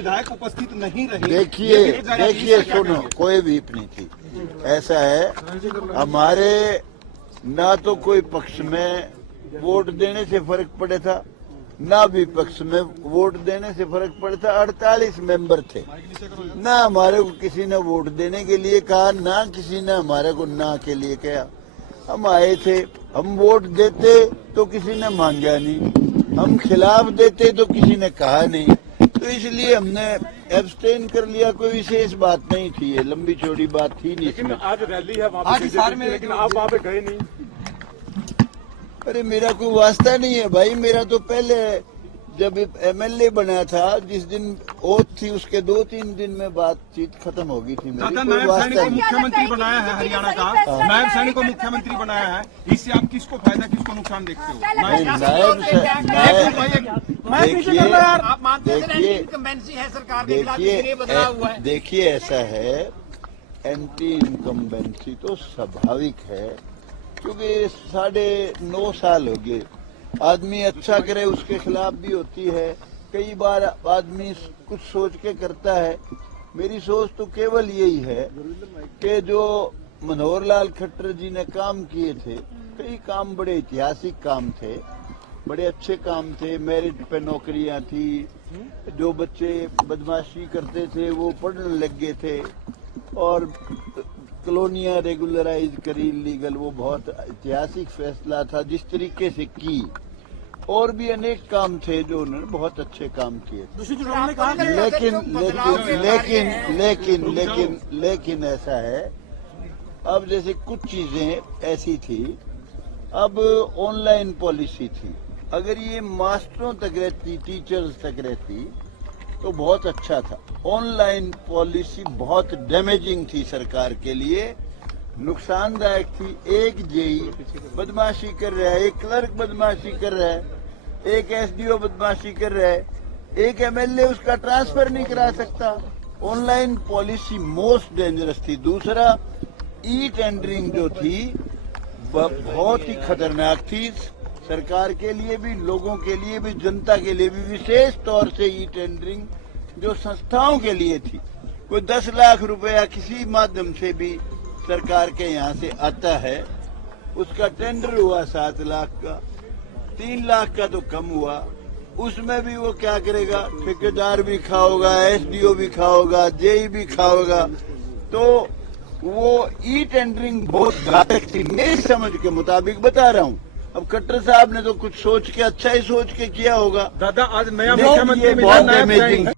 विधायक उपस्थित नहीं रहे। देखिए सुनो, कोई व्हीप नहीं थी। ऐसा है, हमारे ना तो कोई पक्ष में वोट देने से फर्क पड़े था, ना विपक्ष में वोट देने से फर्क पड़ा था। 48 मेंबर थे, ना हमारे को किसी ने वोट देने के लिए कहा, ना किसी ने हमारे को ना के लिए कहा। हम आए थे, हम वोट देते तो किसी ने मांगा नहीं, हम खिलाफ देते तो किसी ने कहा नहीं, तो इसलिए हमने एब्सटेन कर लिया। कोई विशेष बात नहीं थी, ये लंबी चौड़ी बात थी नहीं। लेकिन आज रैली है वहाँ पे, लेकिन आप वहाँ पे गए नहीं। अरे मेरा कोई वास्ता नहीं है भाई, मेरा तो पहले जब एमएलए बना था, जिस दिन ओथ थी उसके 2-3 दिन में बातचीत खत्म हो गई थी। दादा, नायब सैनी को मुख्यमंत्री बनाया है हरियाणा का, नायब सैनी को मुख्यमंत्री बनाया है, इससे आप किसको फायदा किसको नुकसान देखते हो? देखिए ऐसा है, एंटी इनकम्बेंसी तो स्वाभाविक है, क्योंकि 9.5 साल हो गए। आदमी अच्छा करे उसके खिलाफ भी होती है, कई बार आदमी कुछ सोच के करता है। मेरी सोच तो केवल यही है कि जो मनोहर लाल खट्टर जी ने काम किए थे, कई काम बड़े ऐतिहासिक काम थे, बड़े अच्छे काम थे। मेरिट पे नौकरियां थी, जो बच्चे बदमाशी करते थे वो पढ़ने लग गए थे, और कॉलोनियां रेगुलराइज करी लीगल, वो बहुत ऐतिहासिक फैसला था जिस तरीके से की। और भी अनेक काम थे जो उन्होंने बहुत अच्छे काम किए। लेकिन ऐसा है, अब जैसे कुछ चीजें ऐसी थी, अब ऑनलाइन पॉलिसी थी, अगर ये मास्टरों तक रहती, टीचर्स तक रहती तो बहुत अच्छा था। ऑनलाइन पॉलिसी बहुत डैमेजिंग थी सरकार के लिए, नुकसानदायक थी। एक जेई बदमाशी कर रहा है, एक क्लर्क बदमाशी कर रहा है, एक एसडीओ बदमाशी कर रहा है, एक एमएलए उसका ट्रांसफर नहीं करा सकता। ऑनलाइन पॉलिसी मोस्ट डेंजरस थी। दूसरा, ई टेंडरिंग जो थी बहुत ही खतरनाक थी, सरकार के लिए भी, लोगों के लिए भी, जनता के लिए भी। विशेष तौर से ई टेंडरिंग जो संस्थाओं के लिए थी, कोई 10 लाख रुपया किसी माध्यम से भी सरकार के यहाँ से आता है, उसका टेंडर हुआ 7 लाख का, 3 लाख का तो कम हुआ, उसमें भी वो क्या करेगा, ठेकेदार भी खाओगा, एसडीओ भी खाओगा, जेई भी खाओगा। तो वो ई टेंडरिंग बहुत घातक थी, मेरी समझ के मुताबिक बता रहा हूँ। अब खट्टर साहब ने तो कुछ सोच के, अच्छा ही सोच के किया होगा। दादा, आज नया मुख्यमंत्री बहुत डैमेजिंग